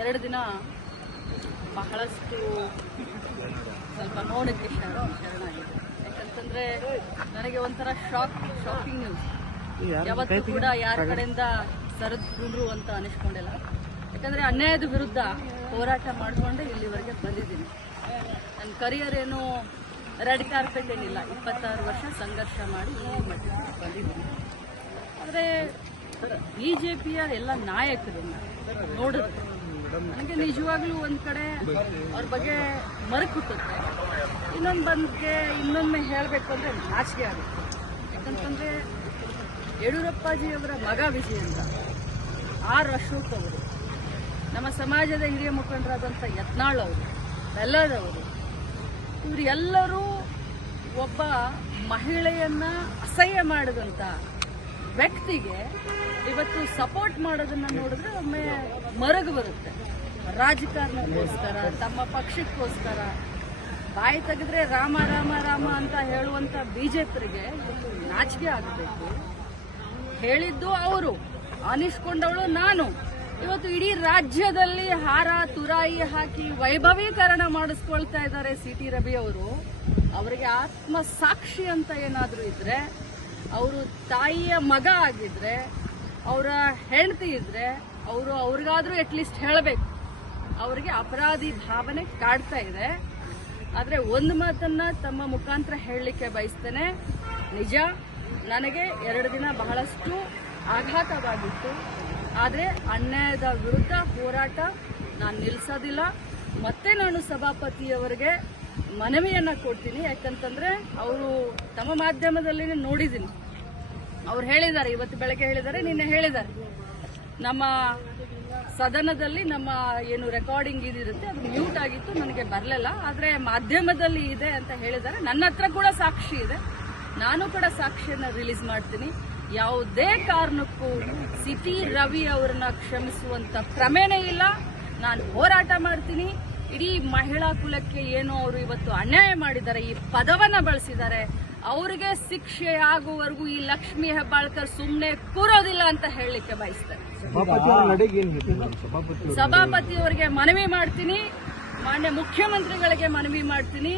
ಎರಡು ದಿನ ಬಹಳಷ್ಟು ಸ್ವಲ್ಪ ನೋಡಕ್ಕೆ ಯಾಕಂತಂದ್ರೆ ನನಗೆ ಒಂಥರ ಶಾಕ್ ಶಾಕಿಂಗ್ ನ್ಯೂಸ್ ಯಾವತ್ತು ಕೂಡ ಯಾರ ಕಡೆಯಿಂದ ಸರಿದ್ರು ಅಂತ ಅನಿಸ್ಕೊಂಡಿಲ್ಲ ಯಾಕಂದ್ರೆ ಅನ್ಯಾಯದ ವಿರುದ್ಧ ಹೋರಾಟ ಮಾಡಿಕೊಂಡು ಇಲ್ಲಿವರೆಗೆ ಬಂದಿದ್ದೀನಿ ನನ್ನ ಕರಿಯರ್ ಏನು ರೆಡ್ ಕಾರ್ಪೆಟ್ ಏನಿಲ್ಲ ಇಪ್ಪತ್ತಾರು ವರ್ಷ ಸಂಘರ್ಷ ಮಾಡಿ ಈ ಮಟ್ಟಕ್ಕೆ ಆದರೆ ಬಿ ಜೆ ಪಿಯ ಎಲ್ಲ ನಾಯಕರು ನೋಡಿದ್ರು ನನಗೆ ನಿಜವಾಗ್ಲೂ ಒಂದು ಕಡೆ ಅವ್ರ ಬಗ್ಗೆ ಮರಕುತ್ತುತ್ತೆ ಇನ್ನೊಂದು ಬಂದಿಗೆ ಇನ್ನೊಮ್ಮೆ ಹೇಳಬೇಕು ಅಂದರೆ ನಾಚಿಕೆ ಆಗುತ್ತೆ ಯಾಕಂತಂದರೆ ಅವರ ಮಗ ವಿಜಯ ಅಂತ ಆರ್ ಅಶೋಕ್ ಅವರು ನಮ್ಮ ಸಮಾಜದ ಹಿರಿಯ ಮುಖಂಡರಾದಂಥ ಯತ್ನಾಳ್ ಅವರು ಬೆಲ್ಲದವರು ಇವರೆಲ್ಲರೂ ಒಬ್ಬ ಮಹಿಳೆಯನ್ನ ಅಸಹ್ಯ ಮಾಡಿದಂತ ವ್ಯಕ್ತಿಗೆ ಇವತ್ತು ಸಪೋರ್ಟ್ ಮಾಡೋದನ್ನ ನೋಡಿದ್ರೆ ಒಮ್ಮೆ ಮರಗು ಬರುತ್ತೆ ರಾಜಕಾರಣಕ್ಕೋಸ್ಕರ ತಮ್ಮ ಪಕ್ಷಕ್ಕೋಸ್ಕರ ಬಾಯಿ ತೆಗೆದ್ರೆ ರಾಮ ರಾಮ ರಾಮ ಅಂತ ಹೇಳುವಂತ ಬಿಜೆಪಿಗೆ ನಾಚಿಕೆ ಆಗಬೇಕು ಹೇಳಿದ್ದು ಅವರು ಅನಿಸ್ಕೊಂಡವಳು ನಾನು ಇವತ್ತು ಇಡೀ ರಾಜ್ಯದಲ್ಲಿ ಹಾರ ತುರಾಯಿ ಹಾಕಿ ವೈಭವೀಕರಣ ಮಾಡಿಸ್ಕೊಳ್ತಾ ಇದ್ದಾರೆ ಸಿ ಟಿ ರವಿ ಅವರು ಅವರಿಗೆ ಆತ್ಮ ಸಾಕ್ಷಿ ಅಂತ ಏನಾದರೂ ಇದ್ರೆ ಅವರು ತಾಯಿಯ ಮಗ ಆಗಿದ್ರೆ ಅವರ ಹೆಂಡತಿ ಇದ್ರೆ ಅವರು ಅವ್ರಿಗಾದ್ರೂ ಅಟ್ಲೀಸ್ಟ್ ಹೇಳಬೇಕು ಅವರಿಗೆ ಅಪರಾಧಿ ಭಾವನೆ ಕಾಡ್ತಾ ಇದೆ ಆದರೆ ಒಂದು ಮಾತನ್ನ ತಮ್ಮ ಮುಖಾಂತರ ಹೇಳಲಿಕ್ಕೆ ಬಯಸ್ತೇನೆ ನಿಜ ನನಗೆ ಎರಡು ದಿನ ಬಹಳಷ್ಟು ಆಘಾತವಾಗಿತ್ತು ಆದರೆ ಅನ್ಯಾಯದ ವಿರುದ್ಧ ಹೋರಾಟ ನಾನು ನಿಲ್ಲಿಸೋದಿಲ್ಲ ಮತ್ತೆ ನಾನು ಸಭಾಪತಿಯವರಿಗೆ ಮನವಿಯನ್ನು ಕೊಡ್ತೀನಿ ಯಾಕಂತಂದರೆ ಅವರು ತಮ್ಮ ಮಾಧ್ಯಮದಲ್ಲಿ ನೋಡಿದ್ದೀನಿ ಅವ್ರು ಹೇಳಿದ್ದಾರೆ ಇವತ್ತು ಬೆಳಗ್ಗೆ ಹೇಳಿದ್ದಾರೆ ನಿನ್ನೆ ಹೇಳಿದ್ದಾರೆ ನಮ್ಮ ಸದನದಲ್ಲಿ ನಮ್ಮ ಏನು ರೆಕಾರ್ಡಿಂಗ್ ಇದಿರುತ್ತೆ ಅದು ಮ್ಯೂಟ್ ಆಗಿತ್ತು ನನಗೆ ಬರಲಿಲ್ಲ ಆದರೆ ಮಾಧ್ಯಮದಲ್ಲಿ ಇದೆ ಅಂತ ಹೇಳಿದ್ದಾರೆ ನನ್ನ ಹತ್ರ ಕೂಡ ಸಾಕ್ಷಿ ಇದೆ ನಾನು ಕೂಡ ಸಾಕ್ಷಿಯನ್ನು ರಿಲೀಸ್ ಮಾಡ್ತೀನಿ ಯಾವುದೇ ಕಾರಣಕ್ಕೂ ಸಿಟಿ ರವಿ ಅವರನ್ನ ಕ್ಷಮಿಸುವಂತ ಕ್ರಮೇನೇ ಇಲ್ಲ ನಾನು ಹೋರಾಟ ಮಾಡ್ತೀನಿ ಇಡೀ ಮಹಿಳಾ ಕುಲಕ್ಕೆ ಏನು ಅವರು ಇವತ್ತು ಅನ್ಯಾಯ ಮಾಡಿದ್ದಾರೆ ಈ ಪದವನ್ನ ಬಳಸಿದ್ದಾರೆ ಅವರಿಗೆ ಶಿಕ್ಷೆ ಆಗುವವರೆಗೂ ಈ ಲಕ್ಷ್ಮಿ ಹೆಬ್ಬಾಳ್ಕರ್ ಸುಮ್ಮನೆ ಕೂರೋದಿಲ್ಲ ಅಂತ ಹೇಳಲಿಕ್ಕೆ ಬಯಸ್ತಾರೆ ಸಭಾಪತಿಯವರಿಗೆ ಮನವಿ ಮಾಡ್ತೀನಿ ಮಾನ್ಯ ಮುಖ್ಯಮಂತ್ರಿಗಳಿಗೆ ಮನವಿ ಮಾಡ್ತೀನಿ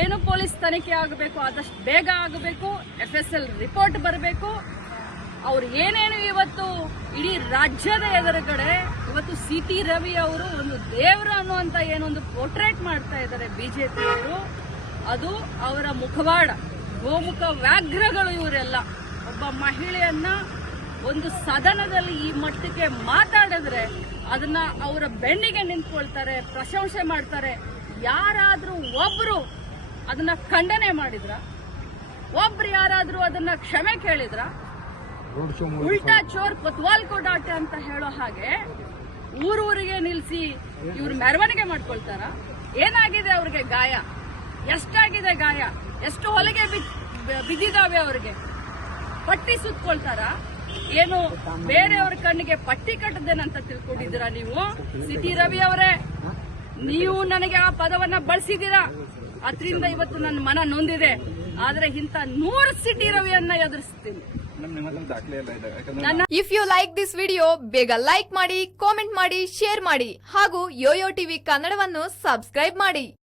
ಏನು ಪೊಲೀಸ್ ತನಿಖೆ ಆಗಬೇಕು ಆದಷ್ಟು ಬೇಗ ಆಗಬೇಕು ಎಫ್ ಎಸ್ ಎಲ್ ರಿಪೋರ್ಟ್ ಬರಬೇಕು ಅವ್ರು ಏನೇನು ಇವತ್ತು ಇಡೀ ರಾಜ್ಯದ ಎದುರುಗಡೆ ಇವತ್ತು ಸಿ ಟಿ ರವಿ ಅವರು ಒಂದು ದೇವರ ಅನ್ನುವಂತ ಏನೊಂದು ಪೋರ್ಟ್ರೇಟ್ ಮಾಡ್ತಾ ಇದ್ದಾರೆ ಬಿಜೆಪಿಯವರು ಅದು ಅವರ ಮುಖವಾಡ ಗೋಮುಖ ವ್ಯಾಘ್ರಗಳು ಇವರೆಲ್ಲ ಒಬ್ಬ ಮಹಿಳೆಯನ್ನ ಒಂದು ಸದನದಲ್ಲಿ ಈ ಮಟ್ಟಕ್ಕೆ ಮಾತಾಡಿದ್ರೆ ಅದನ್ನ ಅವರ ಬೆನ್ನಿಗೆ ನಿಂತ್ಕೊಳ್ತಾರೆ ಪ್ರಶಂಸೆ ಮಾಡ್ತಾರೆ ಯಾರಾದರೂ ಒಬ್ರು ಅದನ್ನ ಖಂಡನೆ ಮಾಡಿದ್ರ ಒಬ್ರು ಯಾರಾದ್ರೂ ಅದನ್ನ ಕ್ಷಮೆ ಕೇಳಿದ್ರ ಉಲ್ಟಾ ಚೋರ್ ಕೊತ್ವಾಲ್ ಕೋಡಾಟೆ ಅಂತ ಹೇಳೋ ಹಾಗೆ ಊರೂರಿಗೆ ನಿಲ್ಸಿ ಇವ್ರು ಮೆರವಣಿಗೆ ಮಾಡ್ಕೊಳ್ತಾರ ಏನಾಗಿದೆ ಅವ್ರಿಗೆ ಗಾಯ ಎಷ್ಟಾಗಿದೆ ಗಾಯ ಎಷ್ಟು ಹೊಲಿಗೆ ಬಿದ್ದಿದಾವೆ ಅವ್ರಿಗೆ ಪಟ್ಟಿ ಸುತ್ಕೊಳ್ತಾರ ಏನು ಬೇರೆಯವ್ರ ಕಣ್ಣಿಗೆ ಪಟ್ಟಿ ಕಟ್ಟದೇನಂತ ತಿಳ್ಕೊಂಡಿದ್ದೀರಾ ನೀವು ಸಿಟಿ ರವಿ ಅವರೇ ನೀವು ನನಗೆ ಆ ಪದವನ್ನ ಬಳಸಿದ್ದೀರಾ ಅದರಿಂದ ಇವತ್ತು ನನ್ನ ಮನ ನೊಂದಿದೆ ಆದ್ರೆ ಇಂತ ನೂರು ಸಿಟಿ ರವಿಯನ್ನ ಎದುರಿಸ್ತೀನಿ if you like this video ಬೇಗ ಲೈಕ್ ಮಾಡಿ ಕಾಮೆಂಟ್ ಮಾಡಿ ಶೇರ್ ಮಾಡಿ ಹಾಗೂ ಯೋಯೋ ಟಿವಿ ಕನ್ನಡವನ್ನು ಸಬ್ಸ್ಕ್ರೈಬ್ ಮಾಡಿ